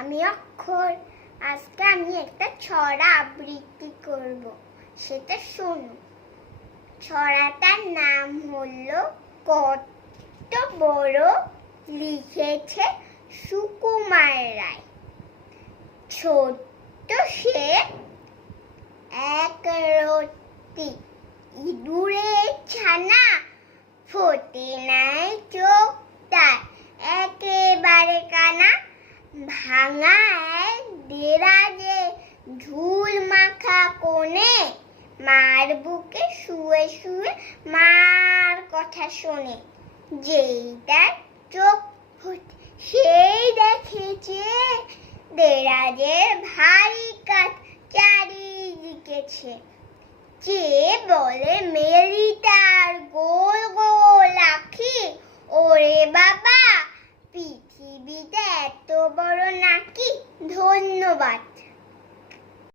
আমি অক্ষর। আজকে আমি একটা ছড়া আবৃত্তি করব, সেটা শোনো। ছড়াটার নাম হলো কত বড়, লিখেছে সুকুমার রায়। ছোট্ট সে এক রতি, ইঁদুরের ছানা, ফোটে নাই চোখ তার, একেবারে কানা। ভাঙা এক দেরাজে ঝুল মাখা কোণে, মার বুকে শুয়ে শুয়ে মার কথা শোনে। যেই তার চোখ ফোটে সেই দেখেছে দেরাজের ভারী কাঠ চারিদিকেছে। চেয়ে বলে মেলিটার গোল গোল আখি, ওরে বাবা পৃথিবীতে এত বড় নাকি। ধন্যবাদ।